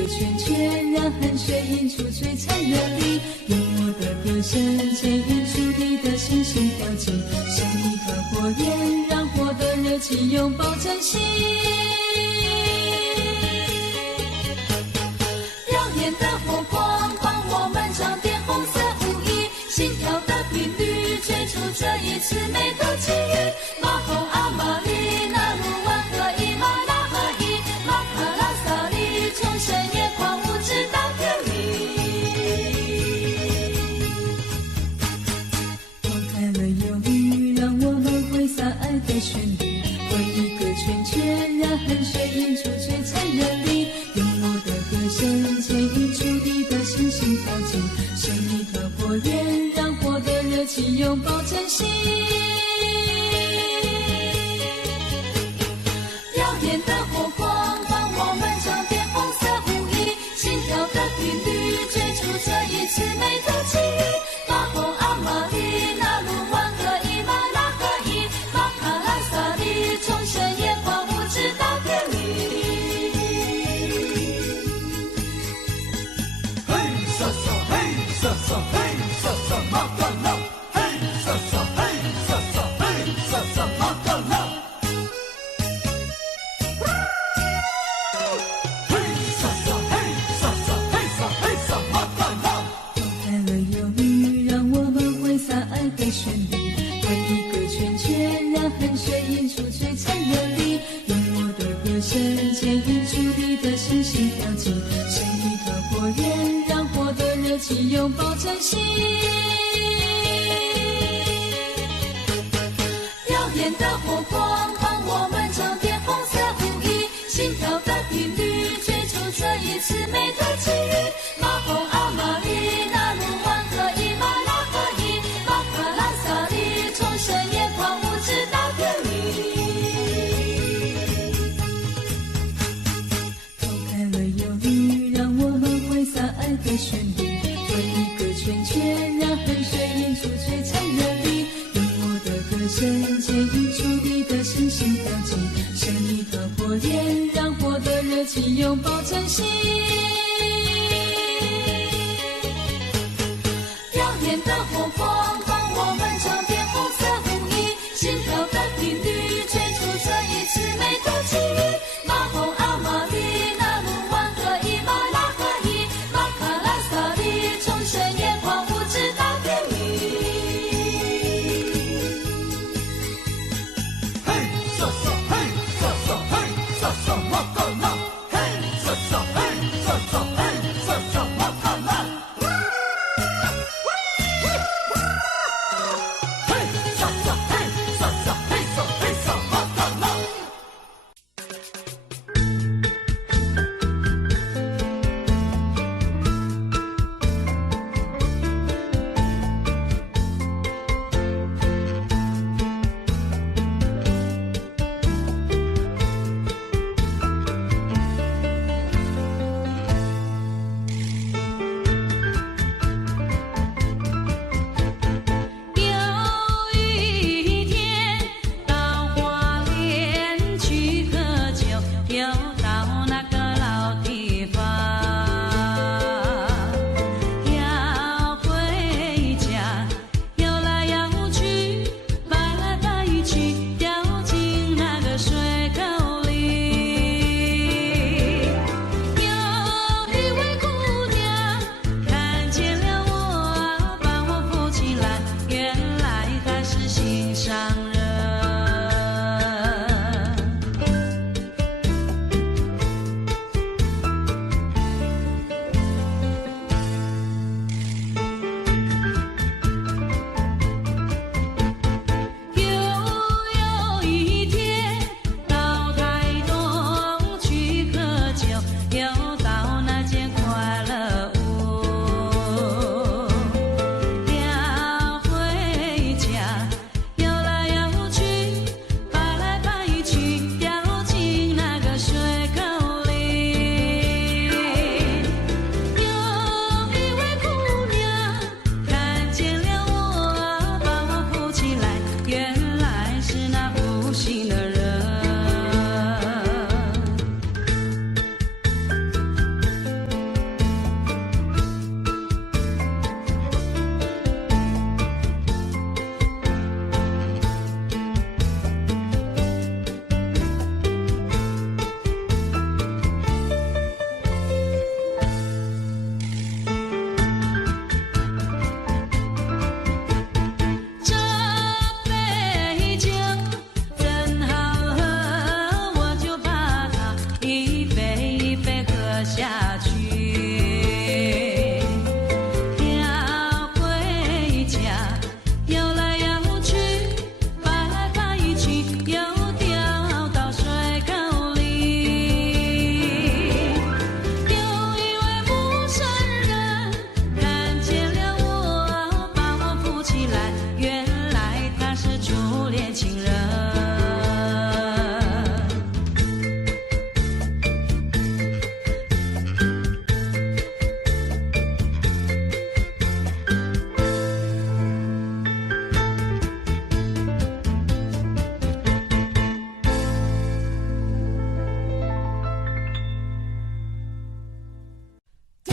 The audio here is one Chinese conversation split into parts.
个圈圈，让汗水映出璀璨的力，用我的歌声牵引出地的星星跳进，像一团火焰，让火的热情拥抱真心。耀眼的火光帮我们装点红色舞衣，心跳的频率追逐这一次美的际遇。马红阿玛丽那鲁万和伊玛拉合一，马卡拉萨里众生眼光无知到天里。拨开了忧虑，让我们挥洒爱的旋律，围一个圈圈，让汗水映出璀璨的力，用我的歌声牵引出地的星星跳进，像一团火焰，让火的热情拥抱真心。耀眼的火光帮我们装点红色舞衣，心跳的频率追逐这一次美的际遇。马红阿玛丽那鲁万和伊玛拉合一，马卡拉萨里众生眼光无知到天里。嘿沙沙嘿沙沙嘿沙沙马卡拉，嘿沙沙嘿沙沙嘿沙沙马卡拉。旋律围一个圈圈，让汗水映出璀璨的力，用我的歌声牵引出地的星星跳进，像一团火焰，让火的热情拥抱真心。耀眼的火光帮我们装点红色舞衣，心跳的频率追逐这一次美的际遇。马红阿玛丽那鲁万和伊玛拉合一，马卡拉萨里众生眼光无知到天里。拨开了忧虑，让我们挥洒爱的旋律，围一个圈圈，让汗水映出璀璨的力，用我的歌声牵引出地的星星跳进，像一团火焰，让火的热情拥抱真心。耀眼的火光帮我们装点红色舞衣，心跳的频率追逐这一次美的际遇。马红阿玛丽那鲁万和伊玛拉合一，马卡拉萨里众生眼光无知到天里。嘿沙沙嘿沙沙嘿沙沙马卡拉，嘿沙沙嘿沙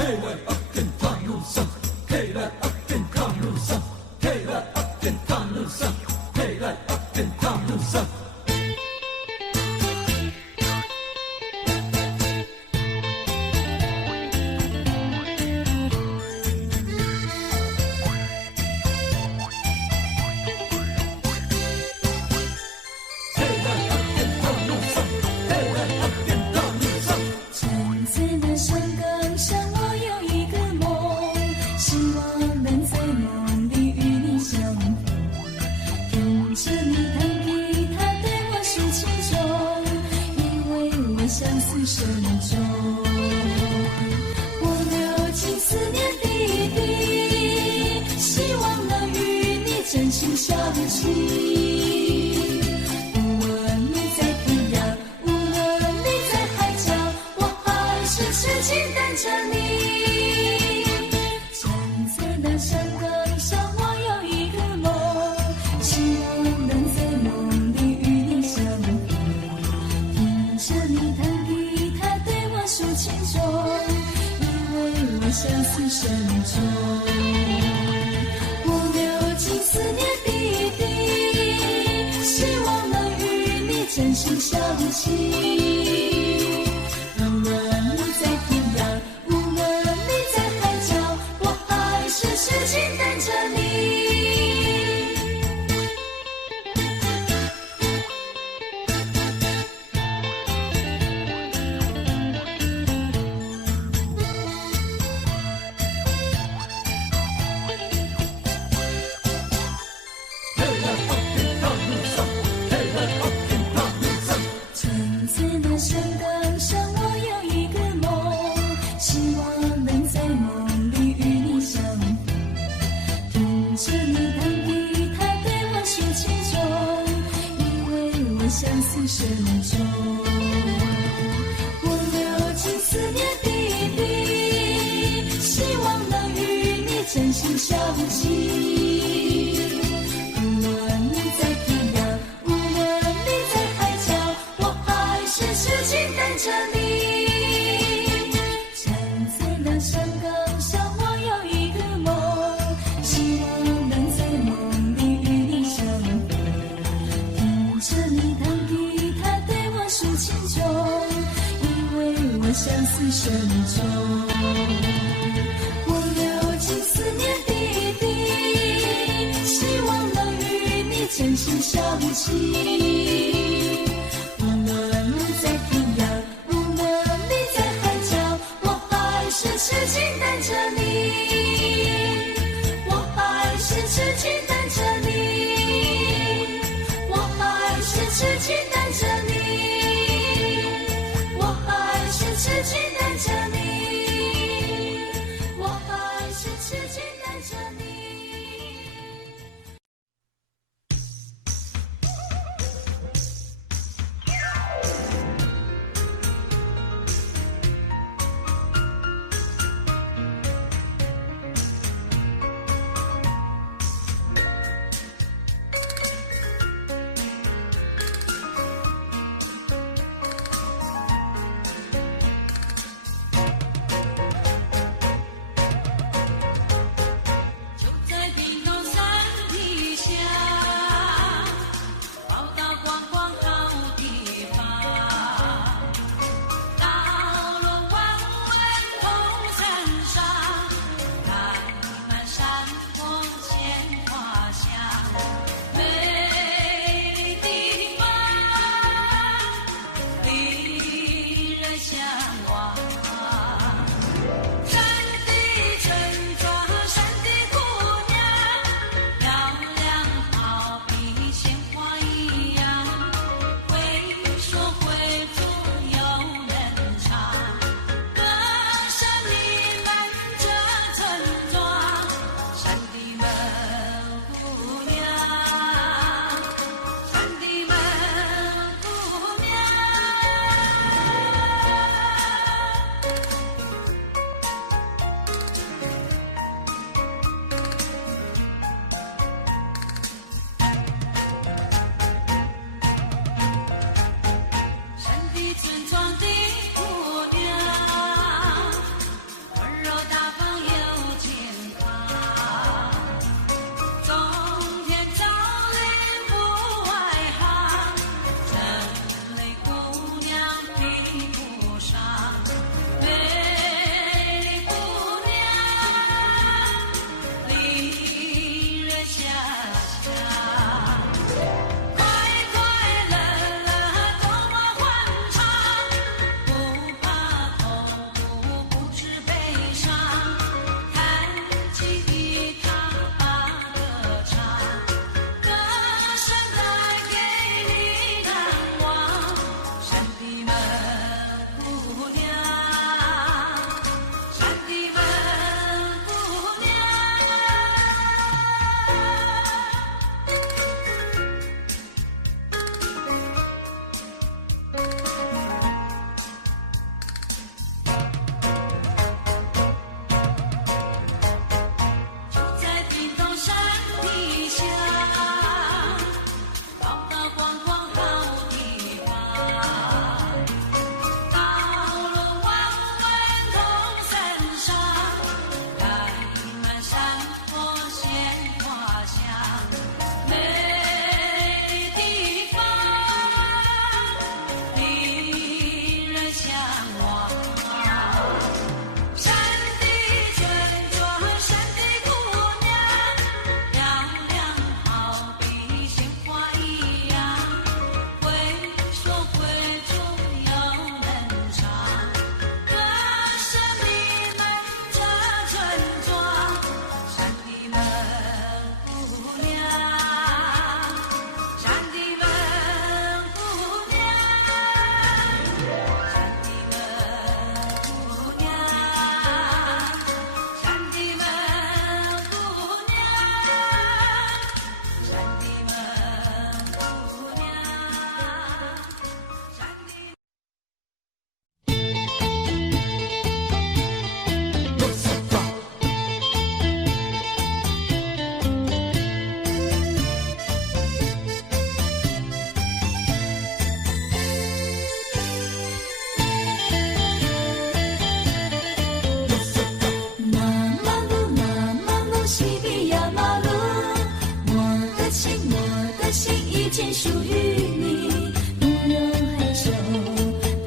嘿来啊，健康路上，嘿来啊，健康路上，嘿来啊，健康路上，嘿来啊，健康路上。真心相惜，无论你在天涯，无论你在海角，我还是痴情等着你。站在那山岗上，我有一个梦，希望能在梦里与你相逢。听着你弹吉他对我诉情衷，因为我相思深重。思念滴滴，希望能与你真心相惜。无论你在天涯，无论你在海角，我还是痴情等着你。相思深重，我流尽思念滴滴，希望能与你真心相惜。无论你在天涯，无论你在海角，我还是痴情等着你。站在那山岗上，我有一个梦，希望能在梦里与你相逢。听着你诉情衷，因为我相思深重，我流尽思念滴滴，属于你，不用害羞，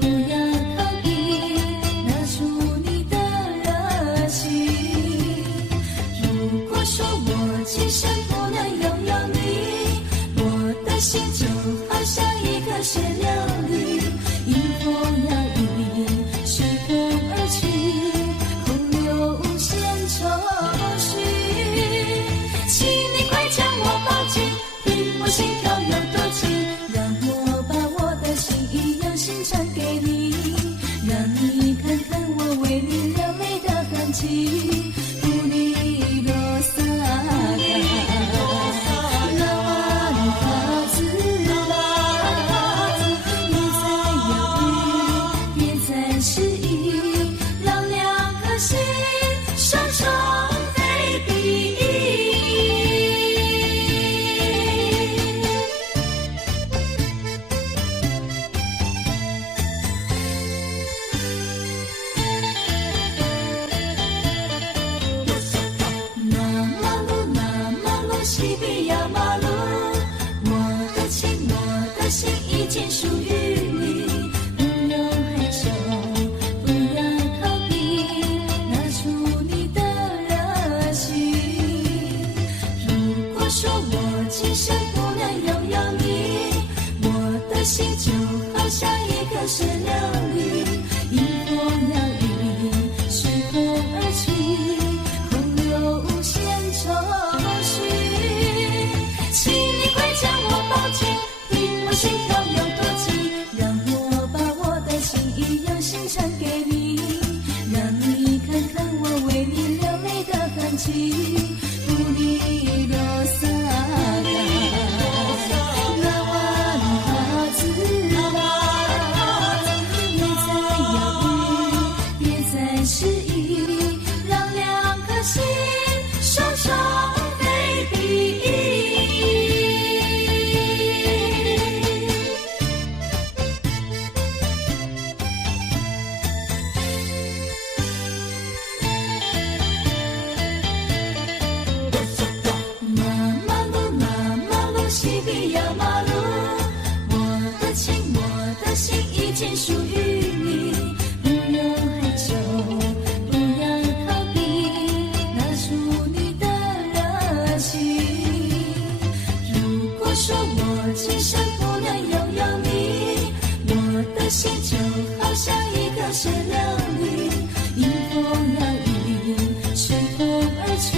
不要逃避，拿出你的热情。如果说我今生不能拥有你，我的心就好像一颗石榴粒，迎风摇曳，随风而去，空有无限愁绪。请你快将我抱紧，听我心跳有多急，让我把我的心意用心传给你，让你看看我为你流泪的痕迹。布里罗萨卡，拉瓦里卡兹拉，别再犹豫，别再迟疑，让两颗心双双飞比。西比亚马路，我的情，我的心已经属于你，不用害羞，不要逃避，拿出你的热情。如果说我今生不能拥有你，我的心就好像一颗石榴粒，迎风摇曳，随风而去，空有无限愁绪。请你快将我抱紧，听我心跳有多急，让我把我的心意用心传给你，让你看看我为你流泪的痕迹。布里罗萨卡，拉瓦里卡兹拉，别再犹豫，别再迟疑，让两颗心双双飞比。西比亚马路，我的情，我的心已经属于你，不用害羞，不要逃避，拿出你的热情。如果说我今生不能拥有你，我的心就好像一颗石榴粒，迎风摇曳，随风而去，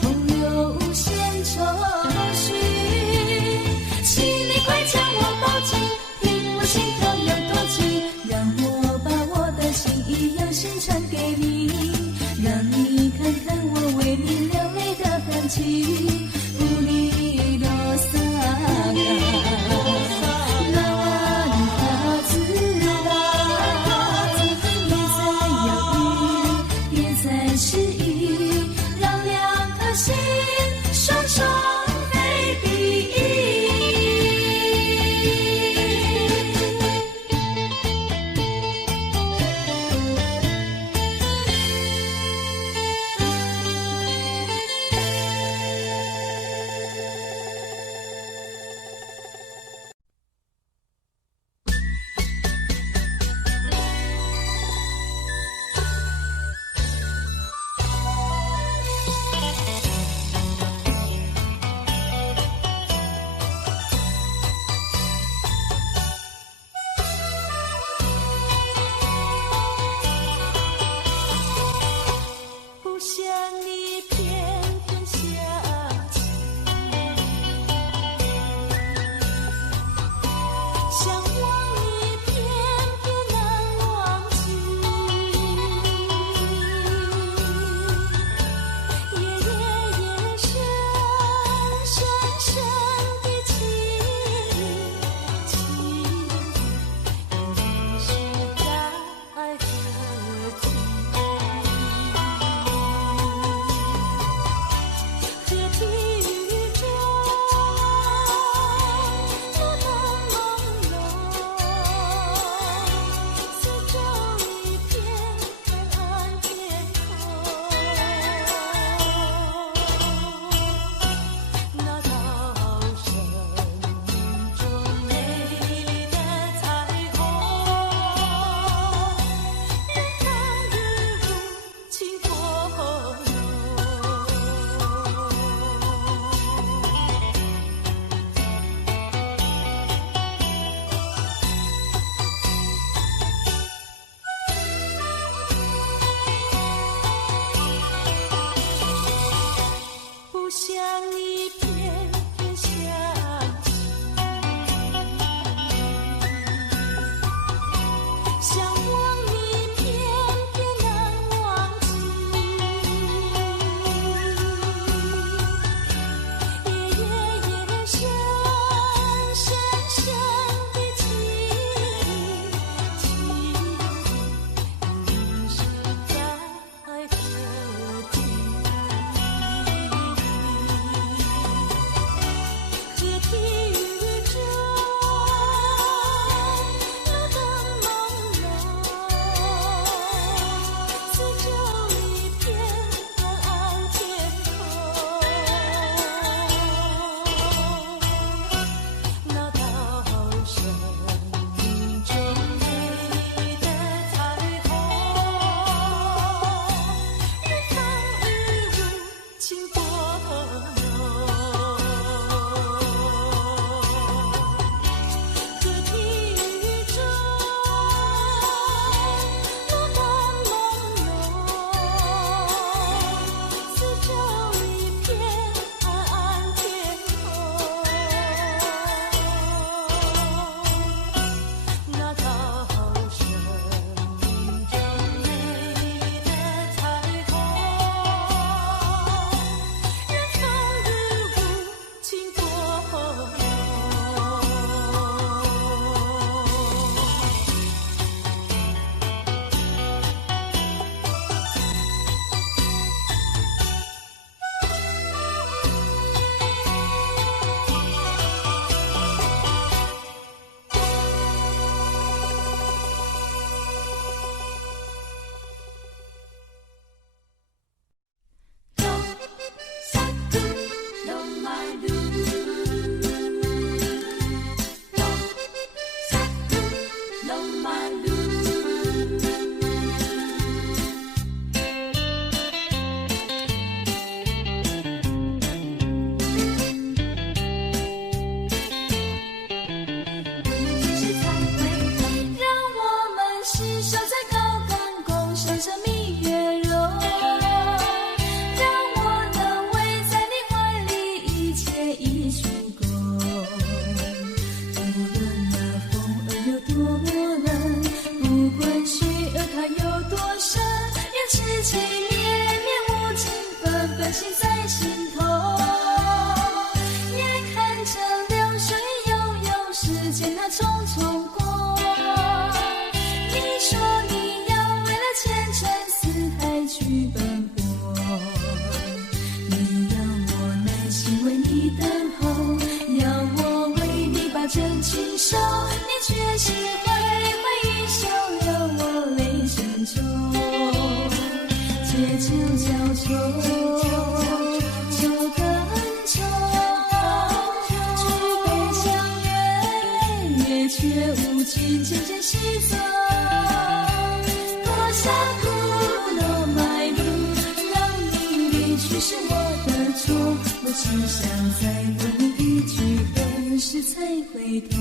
空有无限愁绪。请你快将我抱紧，听我心跳有多急，让我把我的心意用心传给你，让你看看我为你流泪的痕迹。布里罗萨卡，拉瓦里卡兹拉，别再犹豫，别再迟疑，让两颗心双双飞比。情绵绵无尽，纷纷心在心头。眼看着流水悠悠，时间它匆匆过。你说你要为了前程四海去奔波，你让我耐心为你等候，要我为你把真情收，你却心挥挥衣袖，留我泪成舟。借酒浇愁，酒更愁，举杯相约，月却无尽，渐渐西走。多少苦恼埋路，让你离去是我的错，我只想再问你一句，何时才回头？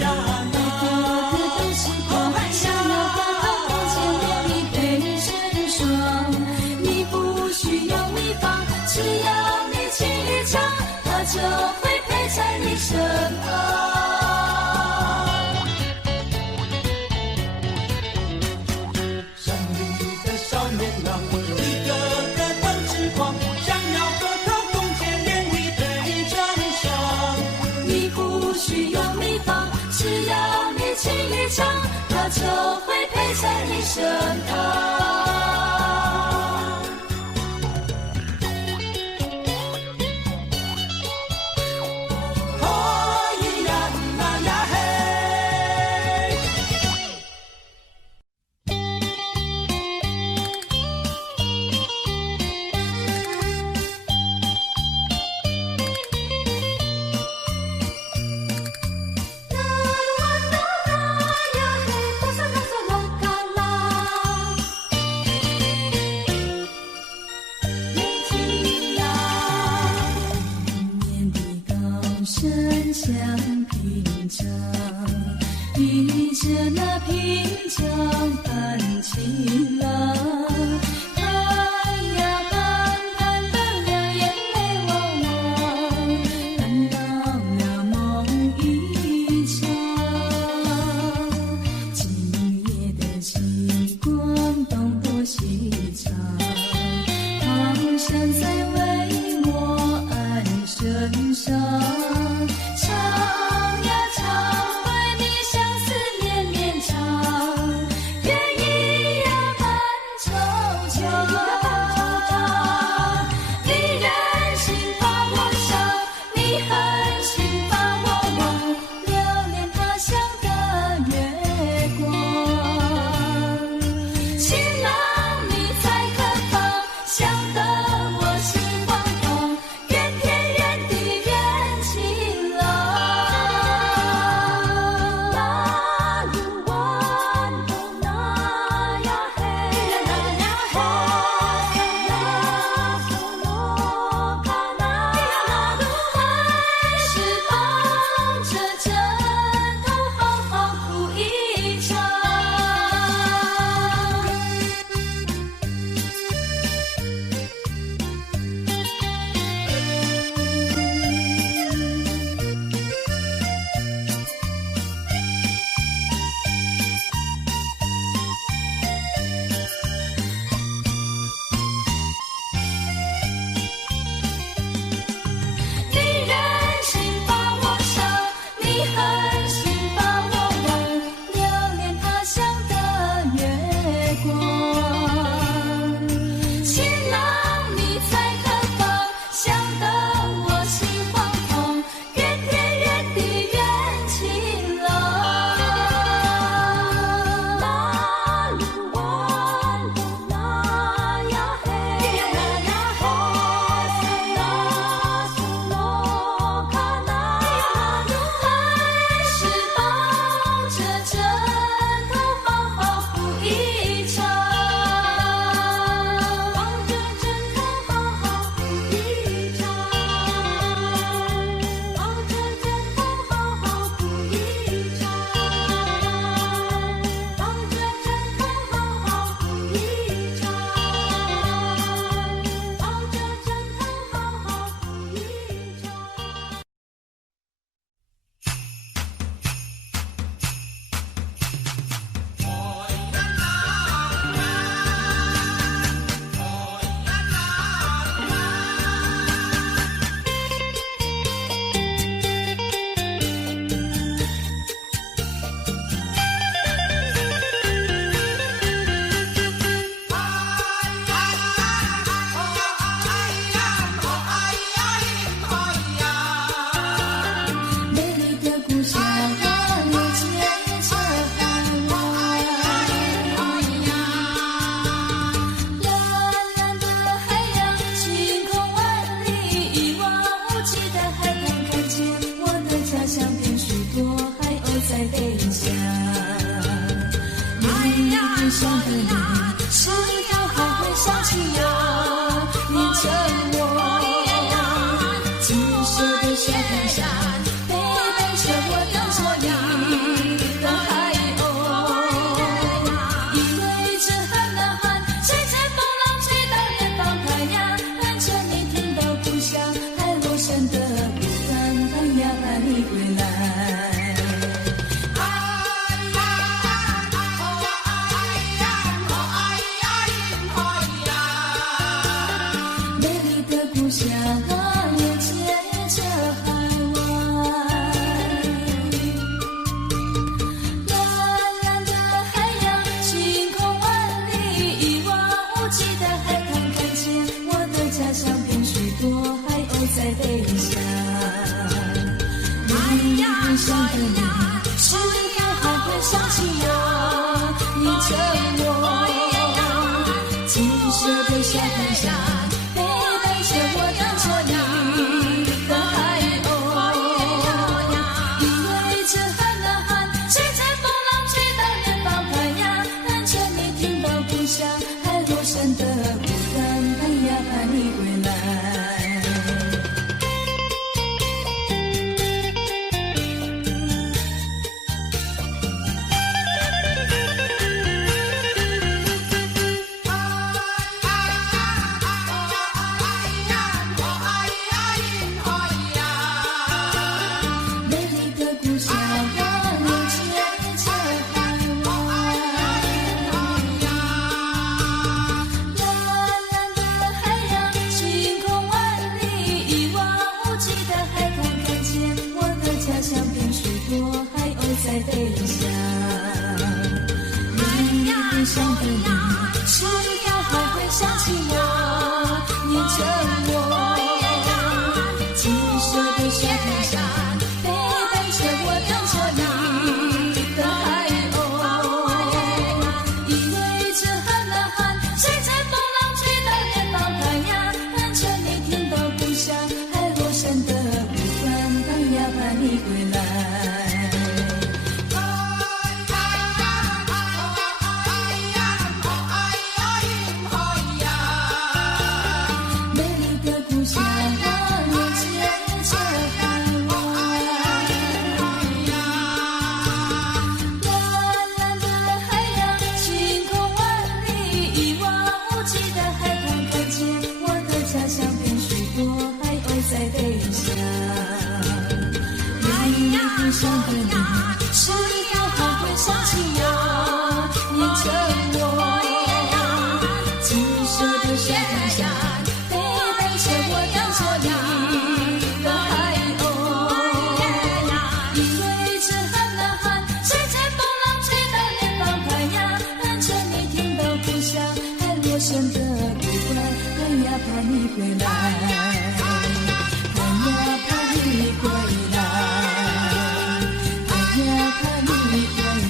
呀那，每个都是光，想要和他共见面，你被成双。你不需用蜜方，只要你轻一唱，他就会陪在你身旁。山林里的少年郎，一个个都痴狂，想要和他共见面，你被成双。你不需用蜜方，只要你轻一唱，他就会陪在你身旁。哦咿呀那呀嘿。相平常，遇着那平常般晴朗，盼呀盼，盼到了眼泪汪汪，盼到了梦一场。今夜的星光东躲西藏，好像在为我安身上。唱呀唱，为你相思绵绵长，愿意呀伴惆怅。你忍心把我伤，你狠心把我忘，留恋他乡的月光。情郎你在何方？想得我心惶惶，愿天愿地愿情。下。你故乡的你，是否还会想起我？你着我，金色的小飞侠，背带着我等着你的海鸥。因为这喊啊喊，谁在风浪吹到远方海呀？但愿你听到故乡海螺声的呼唤，盼呀盼你归来。在飞翔，你故乡的你，是否还会想起我？念着我，金色的小飞侠，背带着我等着你的海鸥。因为这喊啊喊，谁在风浪吹到远方海呀？盼着你听到故乡海螺声的呼唤，盼呀盼你归来。故乡的你，是否还会想起我？念着我，金色的小飞侠，背带着我等着你的海鸥。因为这喊啊喊，谁在风浪吹到远方海呀？盼着你听到故乡海螺声的呼唤，盼呀盼你归来，盼呀盼你归来。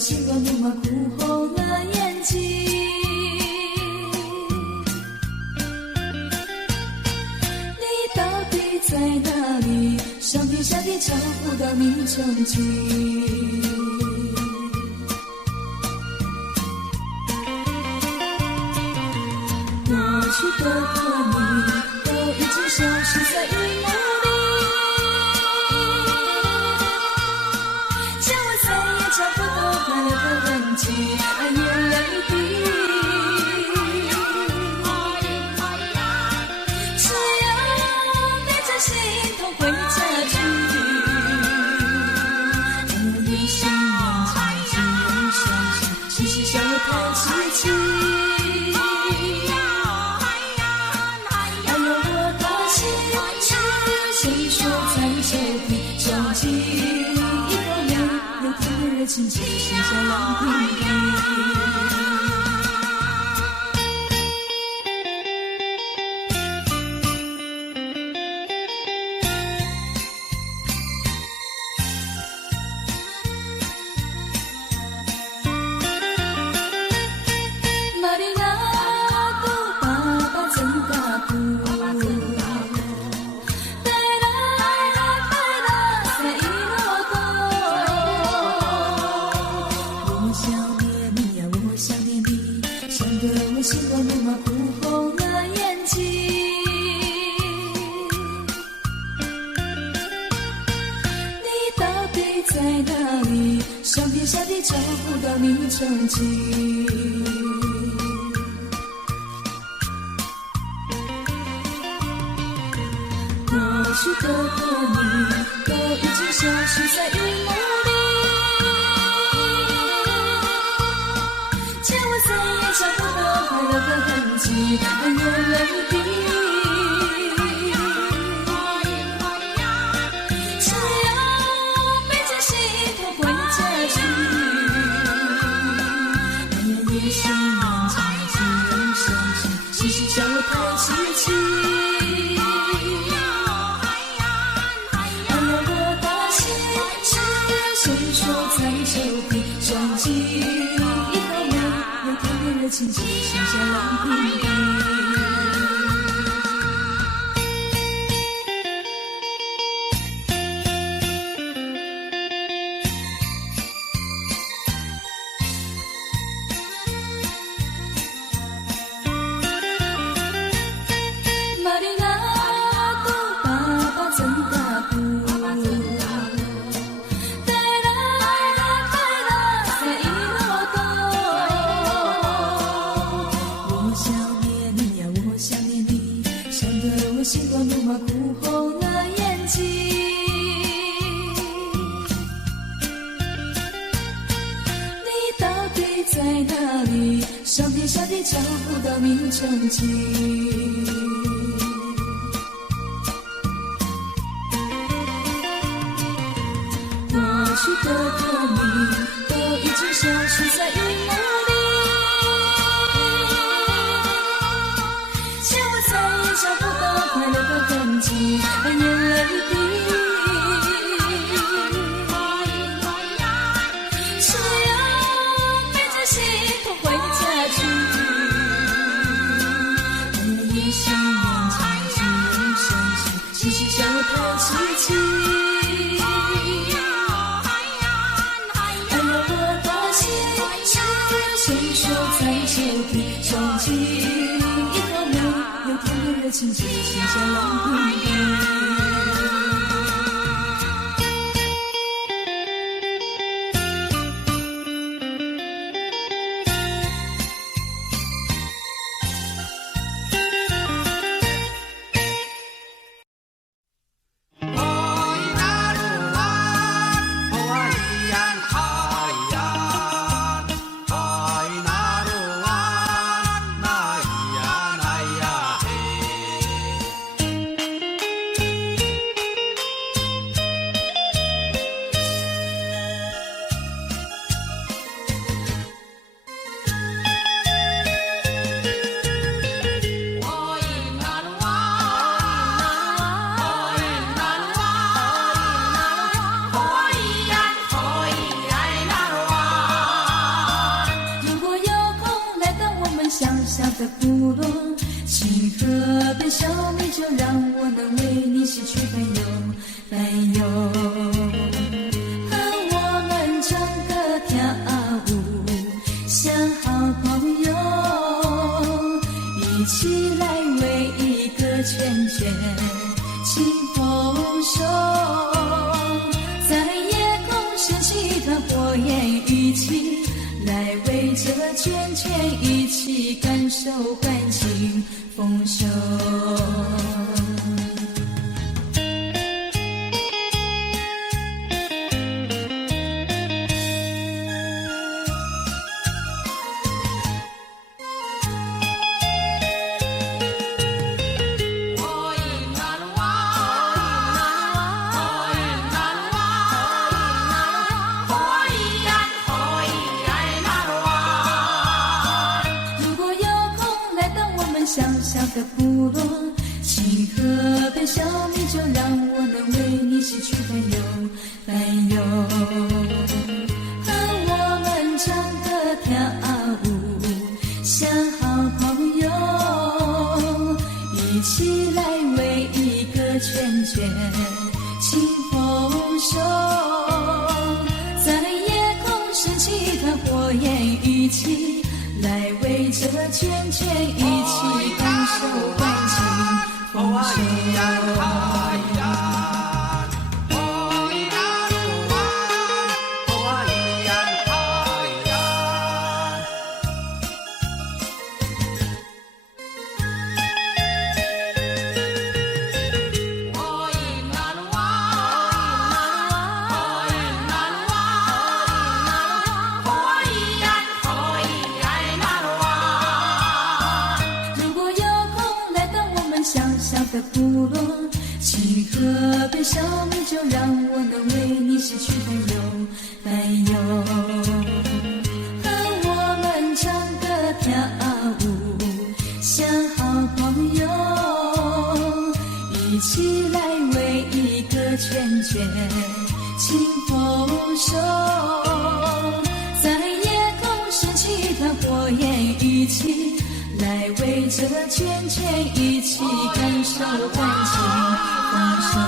星光如马哭红了眼睛，你到底在哪里？上天下地找不到你踪迹。过去的你都已经消失在云雾里，叫我再也找不到快乐的痕迹，爱眼泪一滴。只要带着心痛回家去，我一生难忘记人伤心，嘻嘻笑我叹气气。亲戚心下浪平平，玛丽。我心乱如麻，哭红了眼睛。你到底在哪里？上天下地找不到你踪迹。过去的你都已经消失在云雾里，叫我再也找不到快乐的痕迹，眼泪滴。只要背着心痛回家去，夜深漫长，只能相信，星星笑我太凄凄。轻轻写下蓝屏笔。玛丽娜的爸爸真大哭，心乱如麻，哭红了眼睛。你到底在哪里？上天下地找不到你踪迹。过去的你都已经消失在云雾里，叫我再也找不到快乐的痕迹，眼泪滴。只要背着心痛回家去，夜深漫长，只能相信，星星笑我太凄凄。哎呀，我的心只有伸手在手底，收起一颗没有天的热情，只剩下蓝屏笔。的部落，清河边小米酒，让我能为你洗去烦忧，烦忧。和我们唱歌跳舞，像好朋友，一起来为一个圈圈清风手，在夜空升起团火焰，一起来为这圈圈一起感受感情丰收。小小的部落，清河边小米酒，让我能为你洗去烦忧，烦忧。和我们唱歌跳舞，像好朋友，一起来为一个圈圈清丰收，在夜空升起团火焰，一起来为围着圈圈一起感受感情丰收。的部落，去河边赏酒，让我能为你失去担忧。和我们唱歌跳舞，像好朋友，一起来为一个圈圈庆丰收。在夜空升起团火焰，一起来围着圈圈一起感受感情丰收。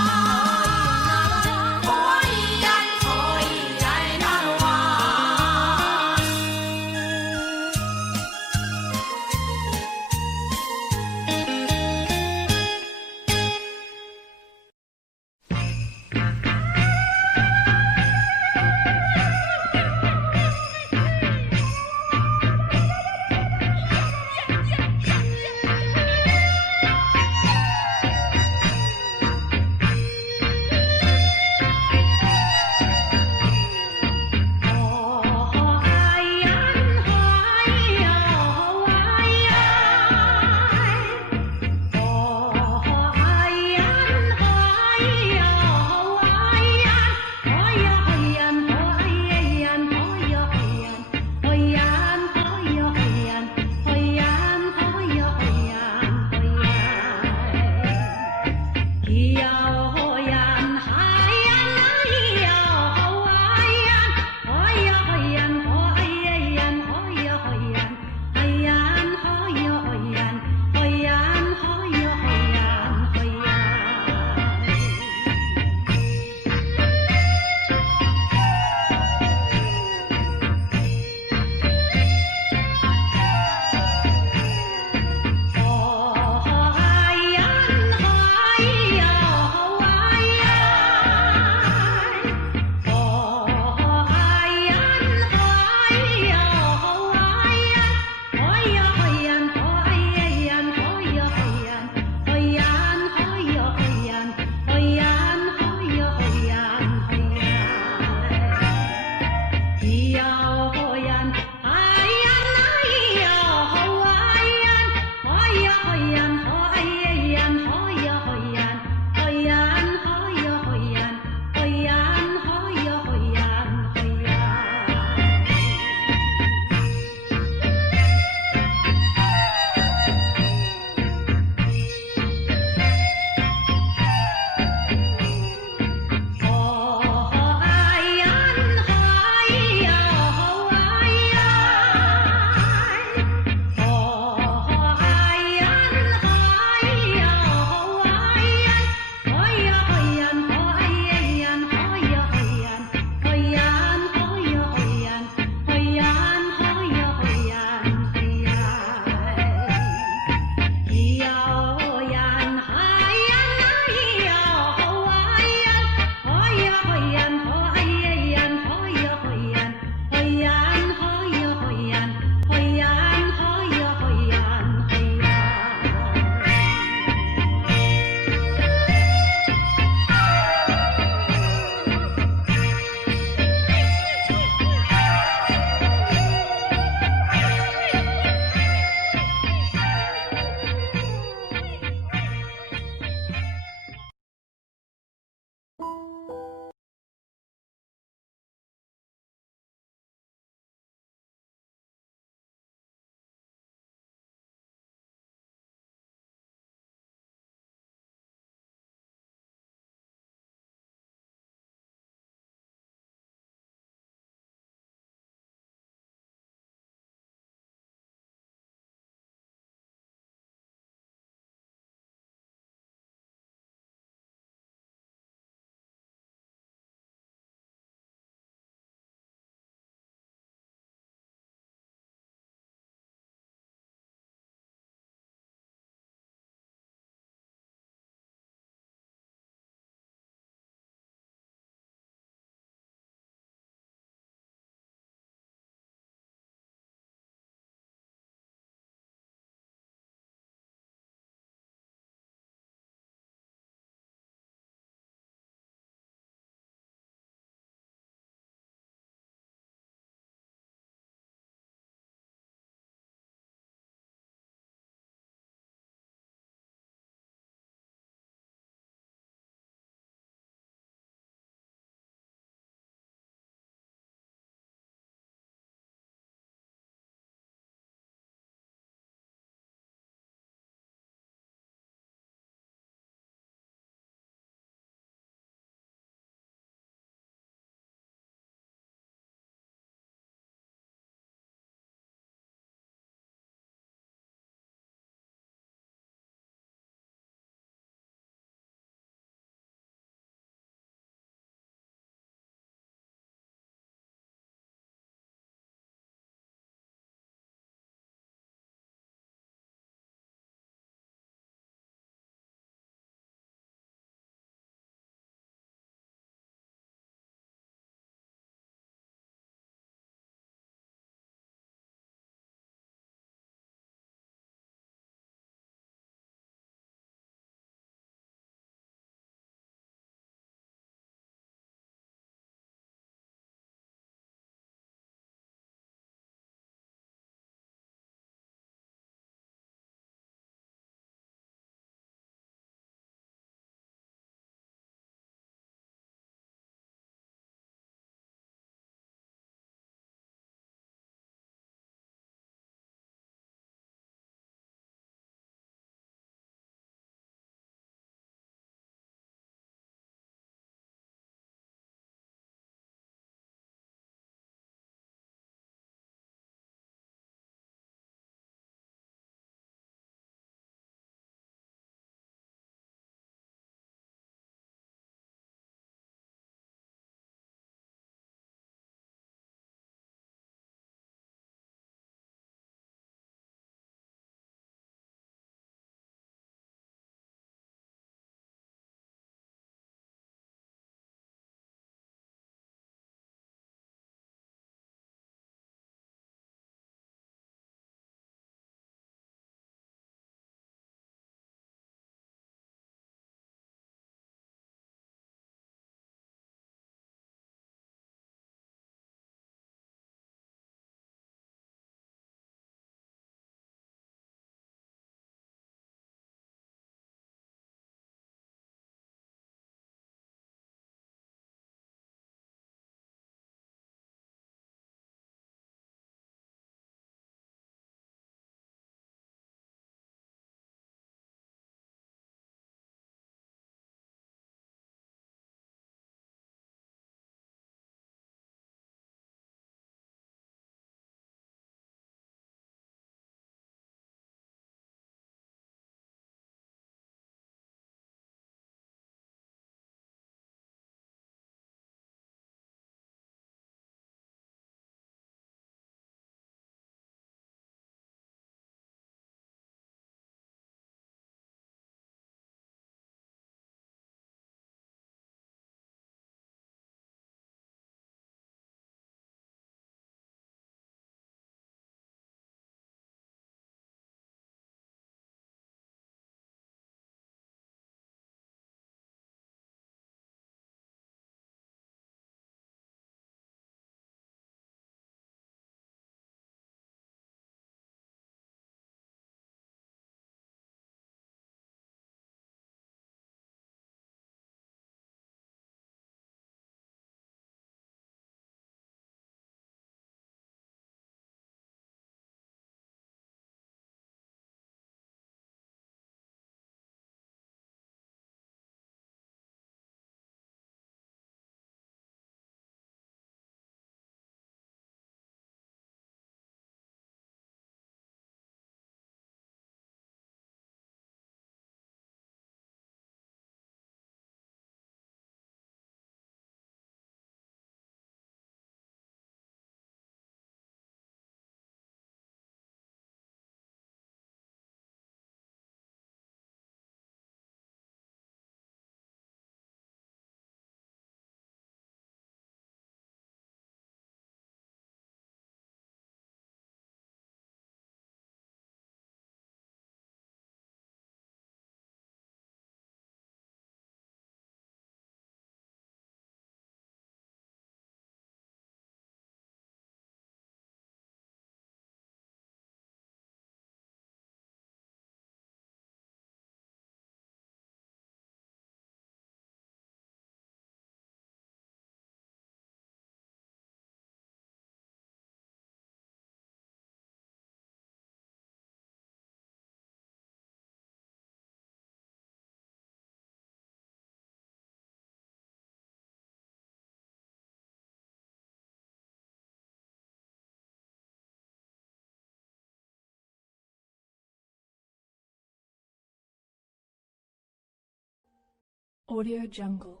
Audio Jungle.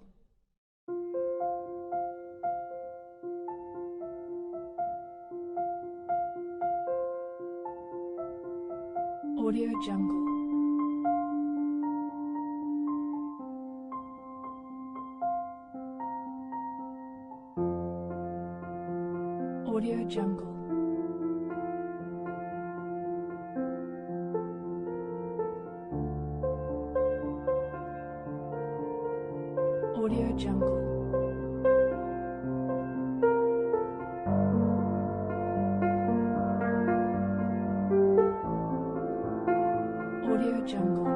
Audio Jungle. Audio Jungle. Audio Jungle. Audio Jungle.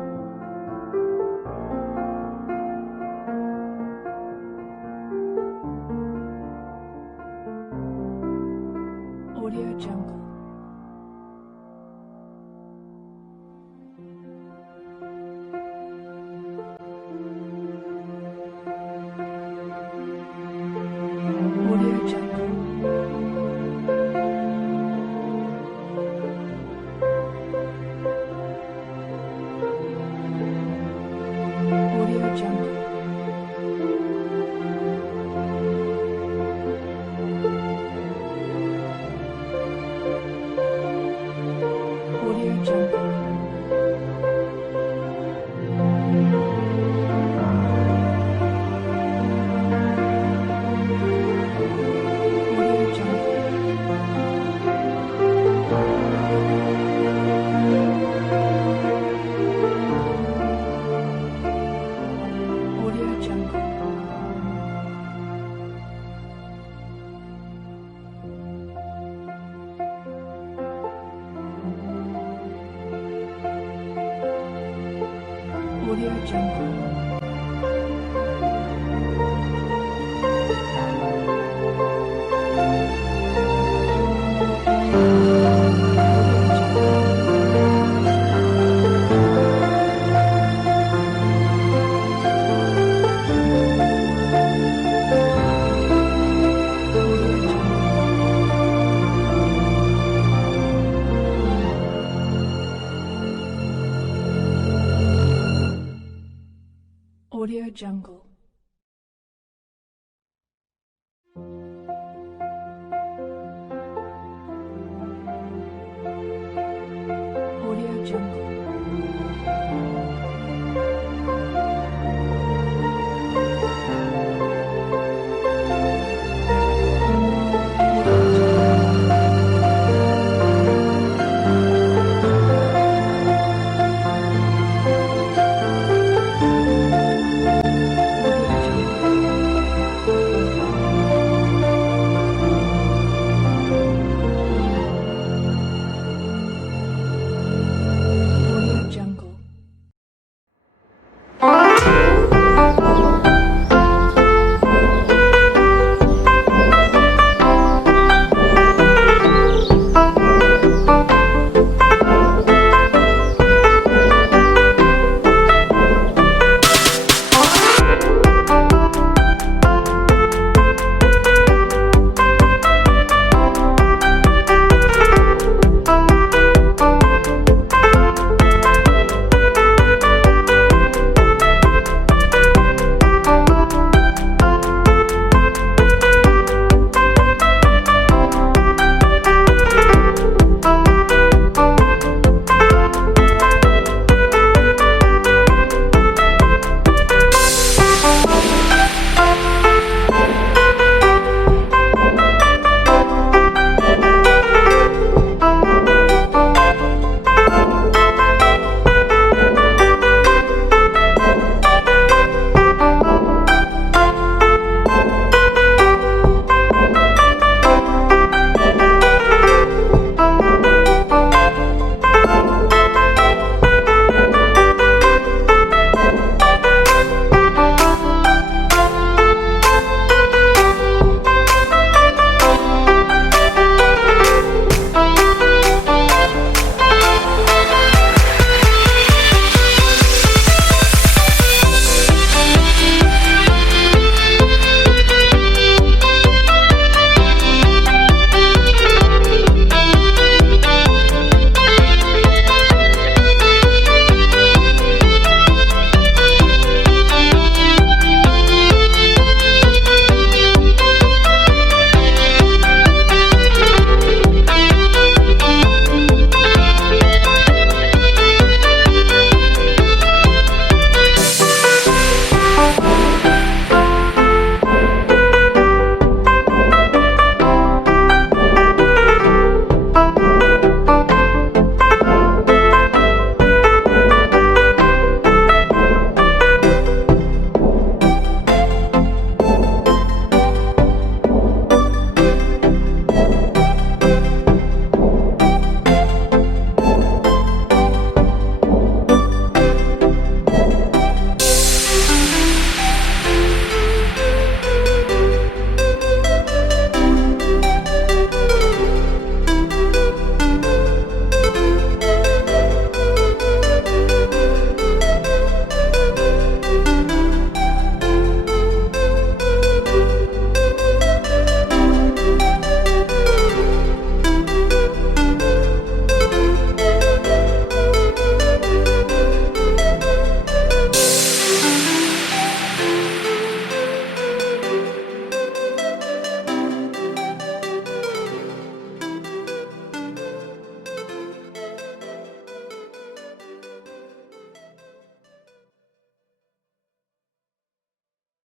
Audio Jungle. Audio Jungle. Audio Jungle. Audio Jungle. Audio Jungle. Audio Jungle. Audio Jungle. Audio Jungle. Audio Jungle.